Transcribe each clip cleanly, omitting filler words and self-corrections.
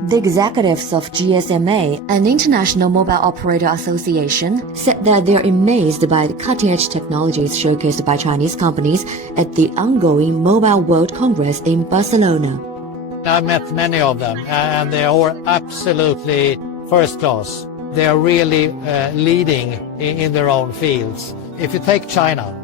The executives of GSMA, an international mobile operator association, said that they're amazed by the cutting-edge technologies showcased by Chinese companies at the ongoing Mobile World Congress in Barcelona. I've met many of them, and they are absolutely first class. They are really leading in their own fields. If you take China,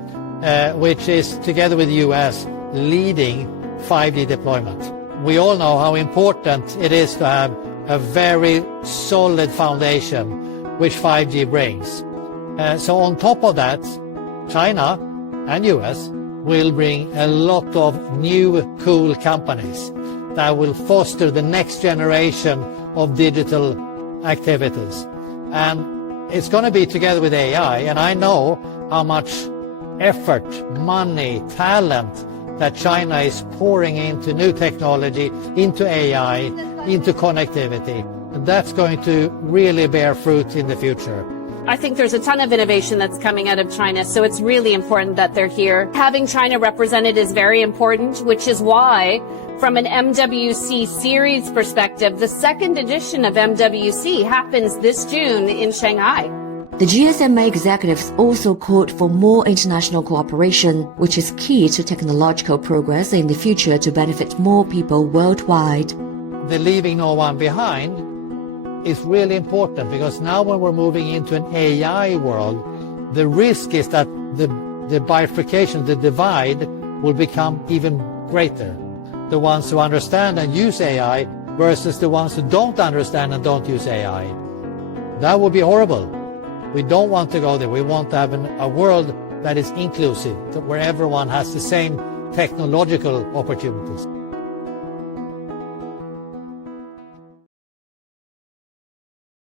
which is, together with the US, leading 5G deployment. We all know how important it is to have a very solid foundation, which 5G brings. So on top of that, China and US will bring a lot of new cool companies that will foster the next generation of digital activities. And it's going to be together with AI, and I know how much effort, money, talent that China is pouring into new technology, into AI, into connectivity. And that's going to really bear fruit in the future. I think there's a ton of innovation that's coming out of China, so it's really important that they're here. Having China represented is very important, which is why, from an MWC series perspective, the second edition of MWC happens this June in Shanghai. The GSMA executives also called for more international cooperation, which is key to technological progress in the future to benefit more people worldwide. The leaving no one behind is really important, because now when we're moving into an AI world, the risk is that the bifurcation, the divide, will become even greater. The ones who understand and use AI versus the ones who don't understand and don't use AI. That would be horrible. We don't want to go there. We want to have a world that is inclusive, where everyone has the same technological opportunities.